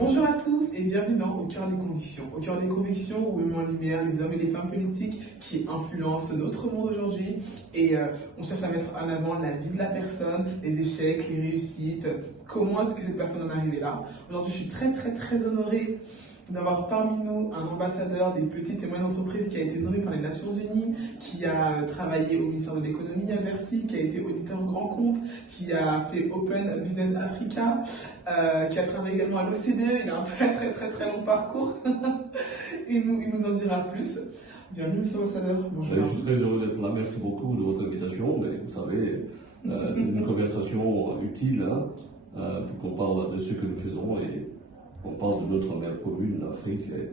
Bonjour à tous et bienvenue dans Au cœur des convictions. Au cœur des convictions où met en lumière les hommes et les femmes politiques qui influencent notre monde aujourd'hui et on cherche à mettre en avant la vie de la personne, les échecs, les réussites, comment est-ce que cette personne en est arrivée là. Aujourd'hui, je suis très honorée d'avoir parmi nous un ambassadeur des petites et moyennes entreprises qui a été nommé par les Nations Unies, qui a travaillé au ministère de l'économie à Bercy, qui a été auditeur grand compte, qui a fait Open Business Africa, qui a travaillé également à l'OCDE. Il a un très long parcours. Il nous en dira plus. Bienvenue, monsieur l'ambassadeur. Bonjour. Je suis très heureux d'être là. Merci beaucoup de votre invitation. Mais vous savez, c'est une conversation utile pour qu'on parle de ce que nous faisons et on parle de notre mère commune, l'Afrique, et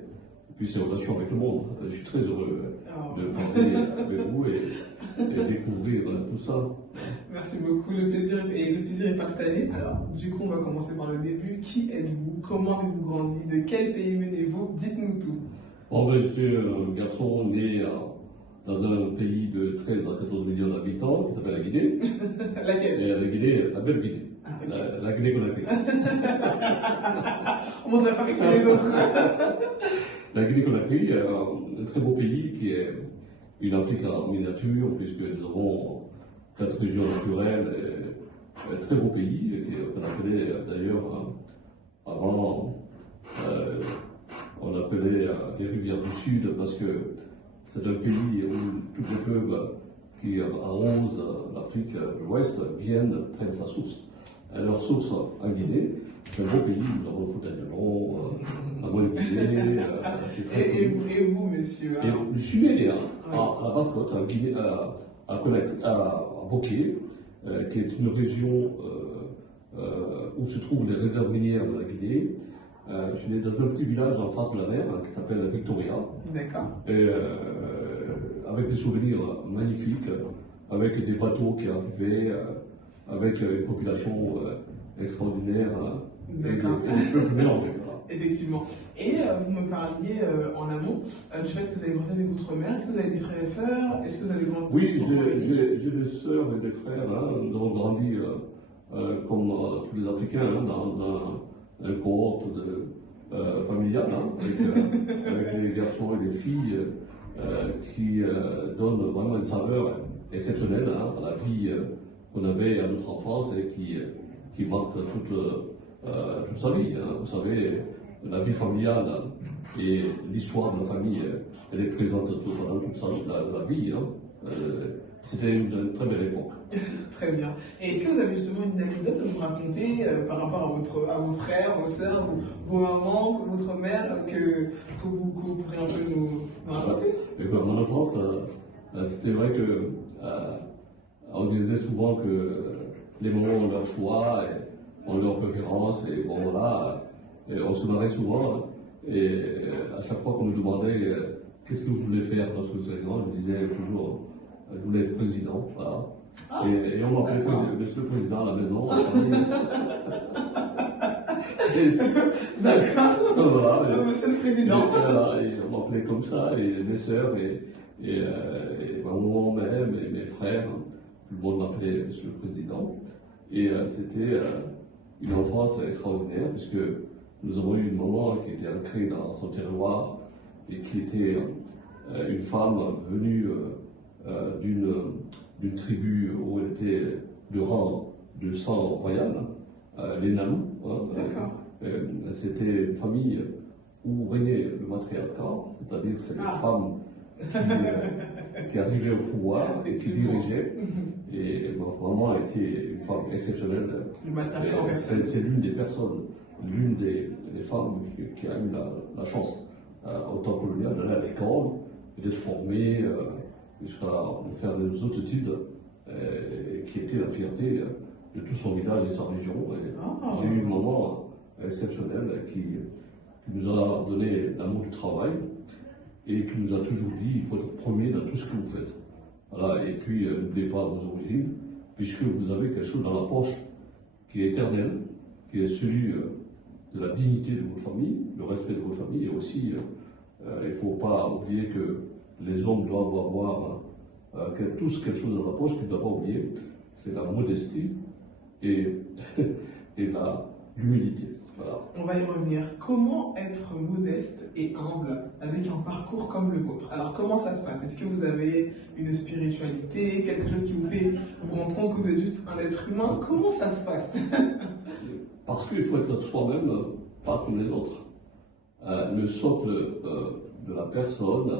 puis ses relations avec le monde. Je suis très heureux de parler avec vous et découvrir tout ça. Merci beaucoup, le plaisir est partagé. Alors, du coup, on va commencer par le début. Qui êtes-vous? Comment avez-vous grandi? De quel pays venez-vous? Dites-nous tout. Bon, j'étais un garçon né dans un pays de 13 à 14 millions d'habitants qui s'appelle la Guinée. Laquelle? Et la Guinée, la belle Guinée. Ah, okay. La Guinée-Conakry. On ne pas avec les autres. La Guinée-Conakry, un très beau pays qui est une Afrique en miniature, puisque nous avons 4 régions naturelles, et un très beau pays, qu'on appelait d'ailleurs avant, on appelait les rivières du Sud, parce que c'est un pays où toutes les fleuves qui arrosent l'Afrique de l'Ouest prennent sa source. À leur source en Guinée, c'est un beau pays, nous avons le Fouta-Djallon, la Guinée. Et vous, messieurs? Et je suis né à Basse-Côte, en Guinée, à Bokeh, qui est une région où se trouvent les réserves minières de la Guinée. Je suis né dans un petit village en face de la mer qui s'appelle Victoria. D'accord. Et avec des souvenirs magnifiques, avec des bateaux qui arrivaient, avec une population extraordinaire et des peuples mélangés. Voilà. Effectivement. Et vous me parliez en amont du fait que vous avez grandi avec votre mère. Est-ce que vous avez des frères et sœurs? Est-ce que vous avez grandi? Oui, j'ai des sœurs et des frères. Nous avons grandi comme tous les Africains dans un cohorte familial avec des garçons et des filles qui donnent vraiment une saveur exceptionnelle à la vie qu'on avait à notre enfance et qui marque toute sa vie. Vous savez, la vie familiale et l'histoire de la famille, elle est présente pendant toute la vie. C'était une très belle époque. Très bien. Et est-ce que vous avez justement une anecdote à nous raconter par rapport à vos frères, vos sœurs, vos mamans, votre mère, que vous pourriez un peu nous raconter? Mon enfance, c'était vrai que on disait souvent que les mamans ont leur choix, et ont leur préférence, et bon voilà, et on se marrait souvent, et à chaque fois qu'on nous demandait qu'est-ce que vous voulez faire lorsque vous serez grand, je disais toujours, je voulais être président, voilà. Et on m'appelait Monsieur le Président à la maison. D'accord. Voilà, Monsieur le Président. Et on m'appelait comme ça, et mes sœurs, et ma maman même, et mes frères, tout le monde m'appelait Monsieur le Président. Et c'était une enfance extraordinaire, puisque nous avons eu une maman qui était ancrée dans son terroir, et qui était une femme venue d'une tribu où elle était de rang de sang royal, les Nalous. C'était une famille où régnait le matriarcat, c'est-à-dire que c'est les femmes qui arrivaient au pouvoir et qui dirigeaient. Et ma maman était une femme exceptionnelle. C'est l'une des personnes, l'une des femmes qui a eu la chance au temps colonial d'aller à l'école et d'être formée jusqu'à faire des autres études qui étaient la fierté de tout son village et sa région. J'ai eu une maman exceptionnelle qui nous a donné l'amour du travail et qui nous a toujours dit il faut être premier dans tout ce que vous faites. Voilà. Et puis n'oubliez pas vos origines, puisque vous avez quelque chose dans la poche qui est éternel, qui est celui de la dignité de votre famille, le respect de votre famille, et aussi il ne faut pas oublier que les hommes doivent avoir tous quelque chose dans la poche qu'ils ne doivent pas oublier, c'est la modestie et l'humilité. Voilà. On va y revenir. Comment être modeste et humble avec un parcours comme le vôtre? Alors, comment ça se passe? Est-ce que vous avez une spiritualité, quelque chose qui vous fait vous rendre compte que vous êtes juste un être humain? Comment ça se passe? Parce qu'il faut être soi-même, pas comme les autres. Le socle de la personne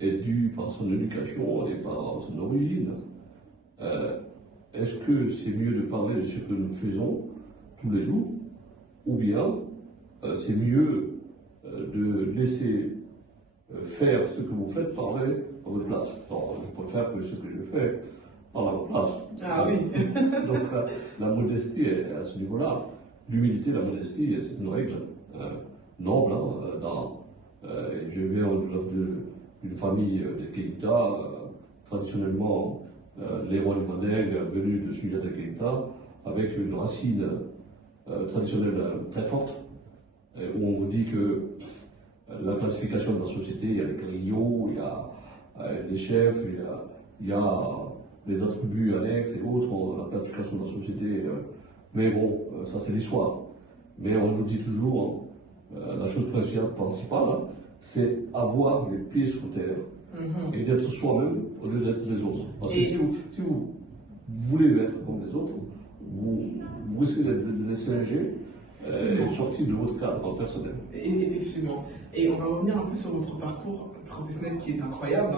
est dû par son éducation et par son origine. Est-ce que c'est mieux de parler de ce que nous faisons tous les jours, ou bien c'est mieux de laisser faire ce que vous faites parler à votre place? Alors, je préfère que ce que je fais parle à votre place. Ah oui. Donc la modestie est à ce niveau-là. L'humilité, la modestie, c'est une règle noble. Je viens d'une famille de Keïta, traditionnellement les rois libanais venus de Sunniata Keïta, avec une racine traditionnelle très forte, où on vous dit que la classification de la société, il y a les griots, il y a les chefs, il y a les attributs annexes et autres, la classification de la société. Mais bon, ça c'est l'histoire. Mais on nous dit toujours, la chose principale, c'est avoir les pieds sur terre et d'être soi-même au lieu d'être les autres. Parce que si vous voulez être comme les autres, vous risquez d'être laissé et sortir de votre cadre personnel. Et effectivement. Et on va revenir un peu sur votre parcours professionnel qui est incroyable.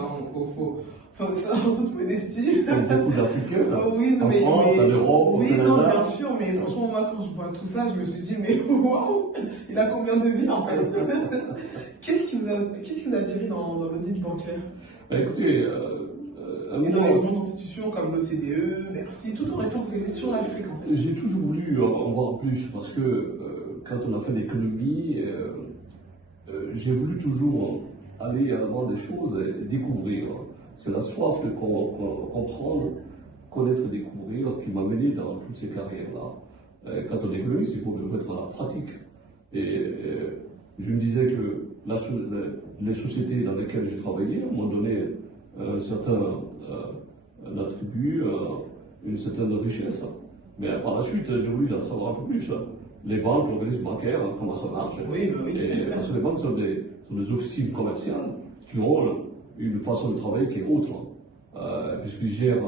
Faut savoir toute modestie. Comme beaucoup d'Africains, oui, en France, en Europe, au Canada. Non, bien sûr, mais franchement, moi, quand je vois tout ça, je me suis dit, mais waouh, il a combien de vies en fait? Qu'est-ce qui vous a attiré dans l'audit bancaire? Écoutez, et dans les grandes institutions comme l'OCDE, merci, tout en restant focalisé sur l'Afrique en fait. J'ai toujours voulu en voir plus parce que quand on a fait l'économie, j'ai voulu toujours aller à l'avant des choses et découvrir. C'est la soif de comprendre, connaître, découvrir qui m'a mené dans toutes ces carrières-là. Quand on est économiste, il faut être dans la pratique. Et je me disais que les sociétés dans lesquelles j'ai travaillé m'ont donné un certain attribut, une certaine richesse. Mais par la suite, j'ai voulu en savoir un peu plus. Les banques, l'organisme bancaire, comment ça marche. Oui. Parce que les banques sont des officines commerciales qui ont une façon de travailler qui est autre, puisqu'ils gèrent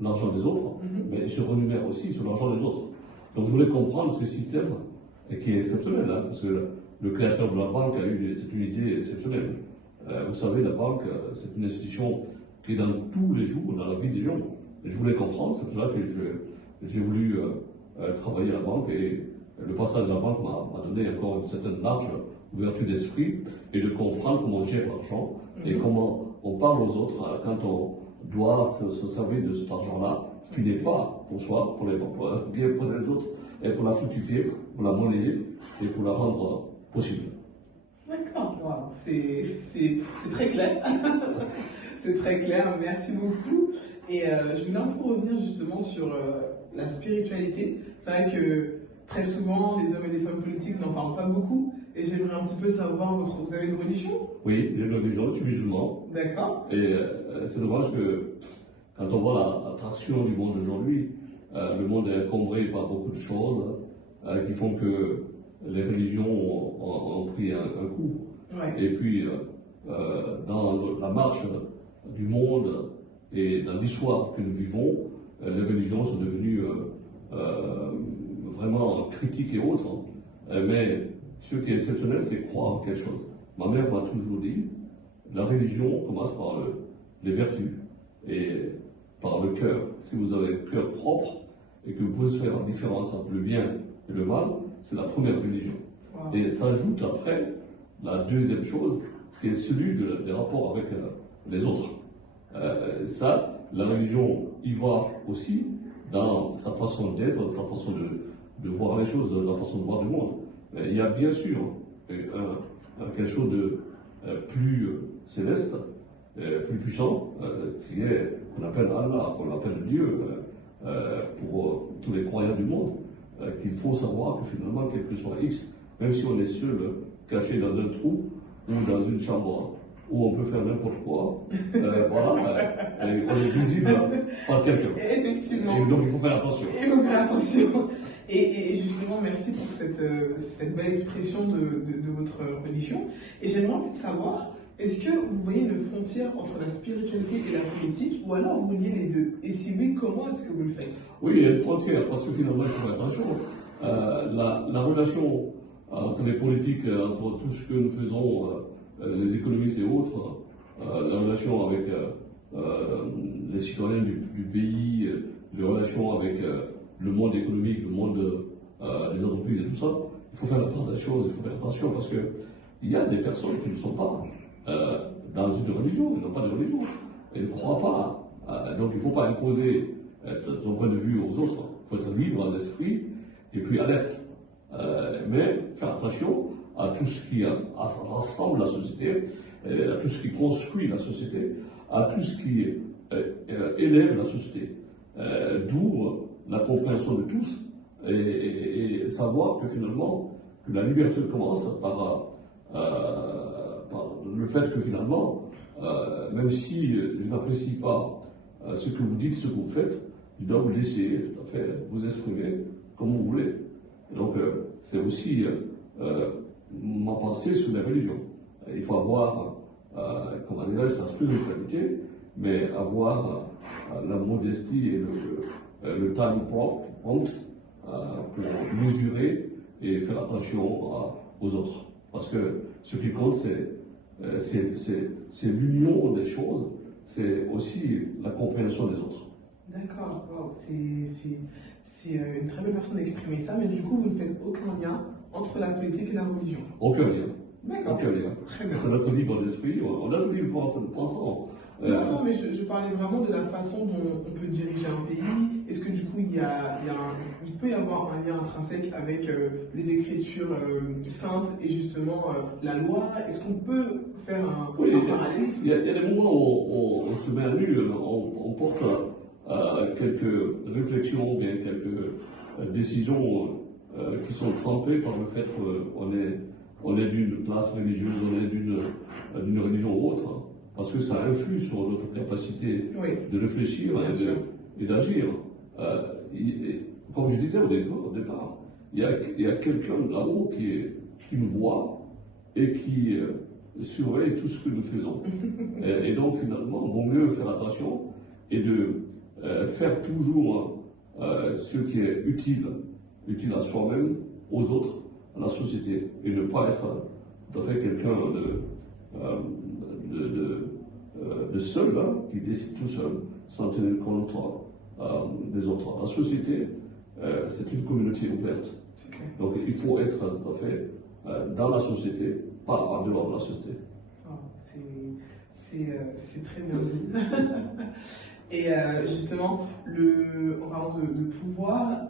l'argent des autres, mais ils se rémunèrent aussi sur l'argent des autres. Donc je voulais comprendre ce système qui est exceptionnel, parce que le créateur de la banque a eu cette unité exceptionnelle. Vous savez, la banque, c'est une institution qui est dans tous les jours, dans la vie des gens. Et je voulais comprendre, c'est pour cela que j'ai voulu travailler à la banque, et le passage à la banque m'a donné encore une certaine large ouverture d'esprit et de comprendre comment on gère l'argent et comment on parle aux autres quand on doit se servir de cet argent-là, qui n'est pas pour soi, pour bien pour les autres, et pour la fructifier, pour la monnayer et pour la rendre possible. D'accord, wow. C'est très clair. C'est très clair, merci beaucoup. Et je voulais un peu revenir justement sur la spiritualité. C'est vrai que très souvent, les hommes et les femmes politiques n'en parlent pas beaucoup. Et j'aimerais un petit peu savoir, vous avez une religion? Oui, j'ai une religion, je suis musulman. D'accord. Et c'est dommage que quand on voit l'attraction du monde aujourd'hui, le monde est encombré par beaucoup de choses qui font que les religions ont pris un coup. Ouais. Et puis, dans la marche du monde et dans l'histoire que nous vivons, les religions sont devenues vraiment critiques et autres. Mais ce qui est exceptionnel, c'est croire en quelque chose. Ma mère m'a toujours dit, la religion commence par les vertus et par le cœur. Si vous avez un cœur propre et que vous pouvez faire la différence entre le bien et le mal, c'est la première religion. Wow. Et s'ajoute après la deuxième chose, qui est celui des rapports avec les autres. Ça, la religion y va aussi dans sa façon d'être, dans sa façon de voir les choses, dans la façon de voir le monde. Mais il y a bien sûr quelque chose de plus céleste, plus puissant, qu'on appelle Allah, qu'on appelle Dieu, pour tous les croyants du monde, qu'il faut savoir que finalement, quel que soit X, même si on est seul, caché dans un trou ou dans une chambre où on peut faire n'importe quoi, voilà, on est visible par quelqu'un. Effectivement. Et donc il faut faire attention. Il faut faire attention. Et justement, merci pour cette belle expression de votre religion. Et j'aimerais envie de savoir, est-ce que vous voyez une frontière entre la spiritualité et la politique, ou alors vous liez les deux? Et si oui, comment est-ce que vous le faites? Oui, il y a une frontière, parce que finalement, il faut faire attention. La relation entre les politiques, entre tout ce que nous faisons, les économistes et autres, la relation avec les citoyens du pays, les relations avec le monde économique, le monde des entreprises et tout ça, il faut faire la part des choses, il faut faire attention, parce qu'il y a des personnes qui ne sont pas dans une religion, ils n'ont pas de religion, ils ne croient pas. Donc il ne faut pas imposer son point de vue aux autres, il faut être libre d'esprit et puis alerte. Mais faire attention à tout ce qui rassemble la société, à tout ce qui construit la société, à tout ce qui élève la société. D'où la compréhension de tous et savoir que finalement que la liberté commence par le fait que finalement, même si je n'apprécie pas ce que vous dites, ce que vous faites, je dois vous laisser tout à fait vous exprimer comme vous voulez. Et donc, c'est aussi ma pensée sur la religion. Il faut avoir, comment dire, sa spiritualité, mais avoir la modestie et le time prompt pour mesurer et faire attention aux autres. Parce que ce qui compte, c'est l'union des choses, c'est aussi la compréhension des autres. D'accord, wow. C'est une très belle façon d'exprimer ça, mais du coup, vous ne faites aucun lien entre la politique et la religion. Aucun lien. D'accord. Aucun lien. Très bien. C'est notre libre d'esprit, on a tout libre pensant. Non, mais je parlais vraiment de la façon dont on peut diriger un pays. Est-ce que du coup, il peut y avoir un lien intrinsèque avec les écritures saintes et justement la loi? Est-ce qu'on peut faire un parallélisme? Il y a des moments où on se met à nu, on porte quelques réflexions, bien quelques décisions qui sont trempées par le fait qu'on est d'une classe religieuse, on est d'une religion ou autre, parce que ça influe sur notre capacité de réfléchir et d'agir. Comme je disais au départ, il y a quelqu'un là-haut qui nous voit et qui surveille tout ce que nous faisons. Et donc finalement, il vaut mieux faire attention et de faire toujours ce qui est utile à soi-même, aux autres, à la société, et ne pas être tout à fait quelqu'un de seul, qui décide tout seul, sans tenir compte des autres. La société, c'est une communauté ouverte. Donc il faut être tout à fait dans la société, pas en dehors de la société. Oh, c'est très bien dit. Et justement, en parlant de pouvoir,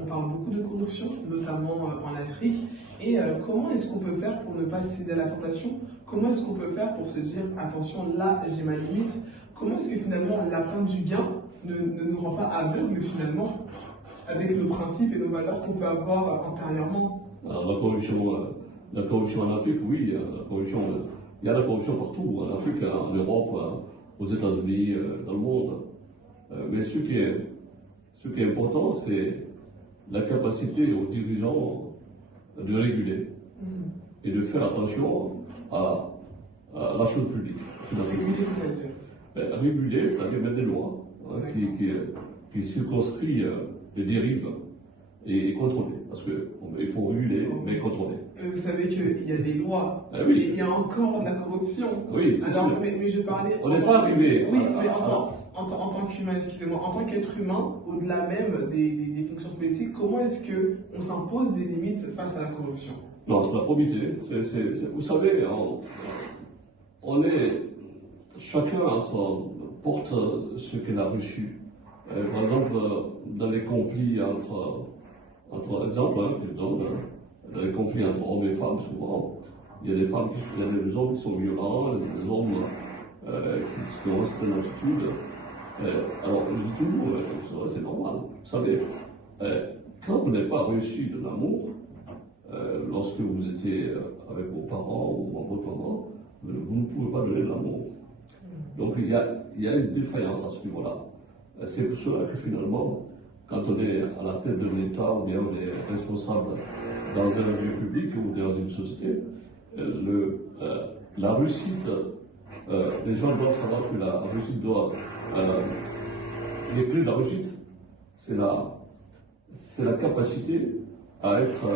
on parle beaucoup de corruption, notamment en Afrique. Et comment est-ce qu'on peut faire pour ne pas céder à la tentation? Comment est-ce qu'on peut faire pour se dire, attention, là, j'ai ma limite? Comment est-ce que finalement la plainte du gain ne nous rend pas aveugles finalement avec nos principes et nos valeurs qu'on peut avoir intérieurement? Alors, la corruption en Afrique, oui, il y a la corruption partout, en Afrique, en Europe, aux États-Unis, dans le monde. Mais ce qui est important, c'est la capacité aux dirigeants de réguler et de faire attention à la chose publique. Réguler, c'est-à-dire réguler, c'est-à-dire mettre des lois qui circonscrivent les dérives et contrôler. Parce qu'il faut réguler, mais contrôler. Vous savez qu'il y a des lois, oui. Et il y a encore de la corruption. Oui, alors, mais je parlais. On n'est pas arrivé. Oui, mais en tant qu'humain, excusez-moi, en tant qu'être humain, au-delà même des fonctions politiques, comment est-ce qu'on s'impose des limites face à la corruption? Non, c'est la probité. Vous savez, chacun porte ce qu'il a reçu. Par exemple, dans les conflits entre exemple, que je donne, dans les conflits entre hommes et femmes, souvent, il y a des hommes qui sont violents, des hommes qui ont cette attitude. Alors, je dis toujours, c'est normal. Vous savez, quand vous n'avez pas reçu de l'amour, lorsque vous étiez avec vos parents ou votre parent, vous ne pouvez pas donner de l'amour. Donc, il y a une défaillance à ce niveau-là. C'est pour cela que finalement, quand on est à la tête de l'État ou bien on est responsable dans un lieu public ou dans une société, la réussite, les gens doivent savoir que la réussite doit. Les clés de la réussite, c'est la capacité à être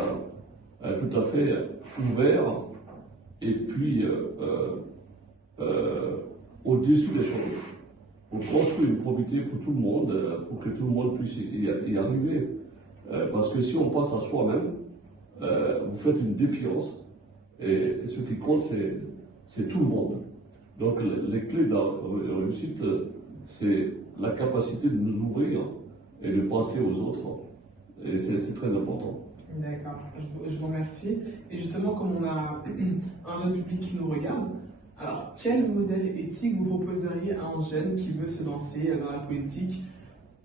tout à fait ouvert et puis au-dessus des choses. Pour construire une probité pour tout le monde, pour que tout le monde puisse y arriver. Parce que si on passe à soi-même, vous faites une défiance, et ce qui compte, c'est tout le monde. Donc les clés de la réussite, c'est la capacité de nous ouvrir et de penser aux autres. Et c'est très important. D'accord, je vous remercie. Et justement, comme on a un jeune public qui nous regarde, alors quel modèle éthique vous proposeriez à un jeune qui veut se lancer dans la politique?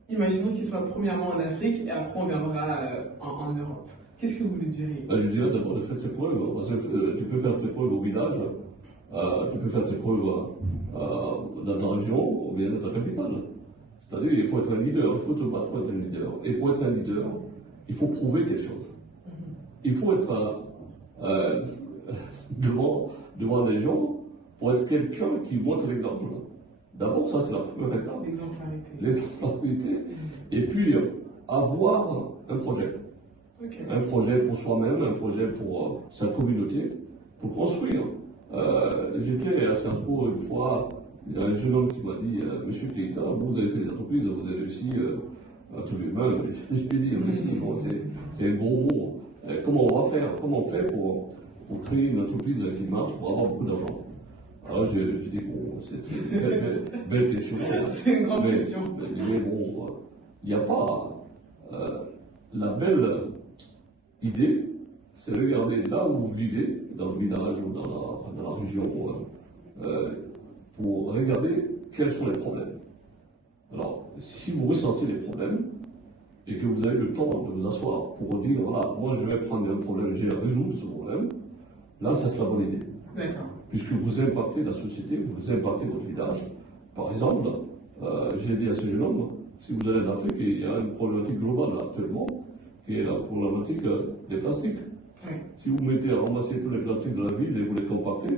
Imaginons qu'il soit premièrement en Afrique et après on viendra en Europe. Qu'est-ce que vous lui diriez? Je dirais d'abord de faire ses preuves. Parce que tu peux faire tes preuves au village, tu peux faire tes preuves dans ta région ou bien dans ta capitale. C'est-à-dire qu'il faut être un leader, il faut te battre pour être un leader. Et pour être un leader, il faut prouver quelque chose. Il faut être devant les gens pour être quelqu'un qui montre l'exemple. D'abord, ça c'est la première étape. L'exemplarité. Et puis, avoir un projet. Okay. Un projet pour soi-même, un projet pour sa communauté, pour construire. J'étais à Sciences Po une fois, il y a un jeune homme qui m'a dit Monsieur Keïta, vous avez fait des entreprises, vous avez réussi à tous les mains. Je lui ai dit merci, bon, c'est un gros mot. Comment on va faire? Comment on fait pour créer une entreprise qui marche, pour avoir beaucoup d'argent? Alors j'ai dit bon, c'est une belle question. C'est une grande question. Mais bon, il n'y a pas. La belle idée, c'est de regarder là où vous vivez, dans le village ou dans la région, pour regarder quels sont les problèmes. Alors, si vous recensez les problèmes et que vous avez le temps de vous asseoir pour dire voilà, moi je vais prendre un problème, je vais résoudre ce problème, là, ça c'est la bonne idée. D'accord. Puisque vous impactez la société, vous impactez votre village. Par exemple, j'ai dit à ce jeune homme, si vous allez en Afrique, il y a une problématique globale là, actuellement, qui est la problématique des plastiques. Oui. Si vous mettez à ramasser tous les plastiques de la ville et vous les compactez,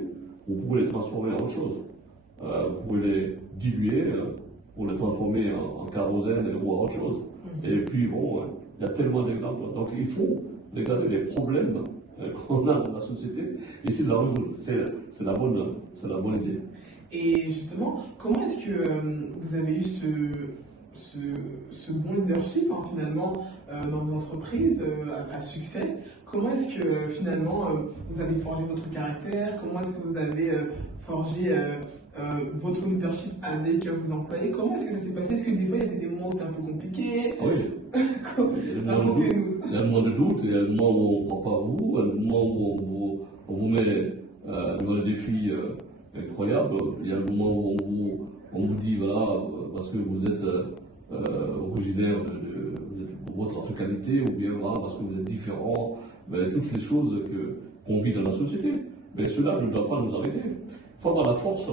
vous pouvez les transformer en autre chose. Vous pouvez les diluer pour les transformer en kérosène ou en autre chose. Et puis bon, il y a tellement d'exemples. Donc il faut regarder les problèmes qu'on a dans la société et essayer de la résoudre. C'est la bonne idée. Et justement, comment est-ce que vous avez eu ce bon leadership finalement dans vos entreprises à succès? Comment est-ce que finalement vous avez forgé votre caractère? Comment est-ce que vous avez forgé votre leadership avec vos employés? Comment est-ce que ça s'est passé? Est-ce que des fois il y avait des moments où c'était un peu compliqué? Oui. Racontez-nous. Il y a le moment de doute, il y a le moment où on ne croit pas à vous, il y a le moment où on vous met devant des défis incroyables, il y a le moment où on vous dit voilà, parce que vous êtes originaire de votre africanité, ou bien voilà, parce que vous êtes différent, toutes les choses qu'on vit dans la société. Mais cela ne doit pas nous arrêter. Il faut avoir la force.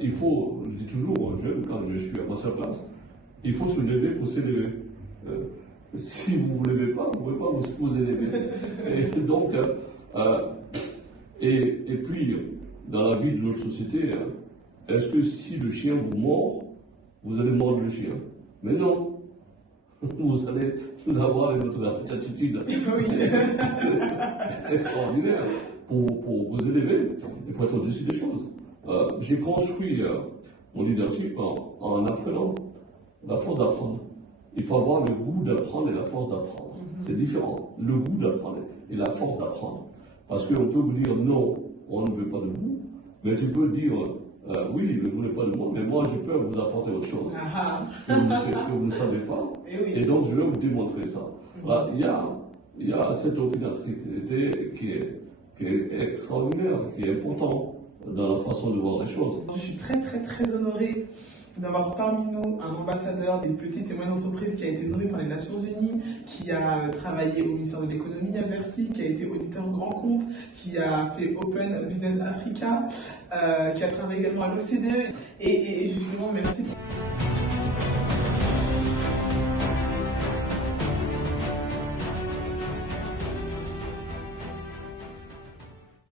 Il faut, je dis toujours aux jeunes, quand je suis à ma place, il faut se lever pour s'élever. Si vous ne vous levez pas, vous ne pouvez pas vous élever. Et donc, et puis, dans la vie de notre société, est-ce que si le chien vous mord, vous allez mordre le chien? Mais non. Vous allez avoir une autre attitude extraordinaire pour vous élever et pour être au-dessus des choses. J'ai construit mon leadership en apprenant la force d'apprendre. Il faut avoir le goût d'apprendre et la force d'apprendre. C'est différent. Le goût d'apprendre et la force d'apprendre. Parce qu'on peut vous dire non, on ne veut pas de vous, mais tu peux dire oui, ne voulez pas de moi, mais moi je peux vous apporter autre chose que vous ne savez pas. Et donc je vais vous démontrer ça. Là, il y a cette opiniâtreté qui est extraordinaire, qui est important dans la façon de voir les choses. Je suis très honoré d'avoir parmi nous un ambassadeur des petites et moyennes entreprises qui a été nommé par les Nations Unies, qui a travaillé au ministère de l'économie à Bercy, qui a été auditeur grand compte, qui a fait Open Business Africa, qui a travaillé également à l'OCDE. Et justement, merci.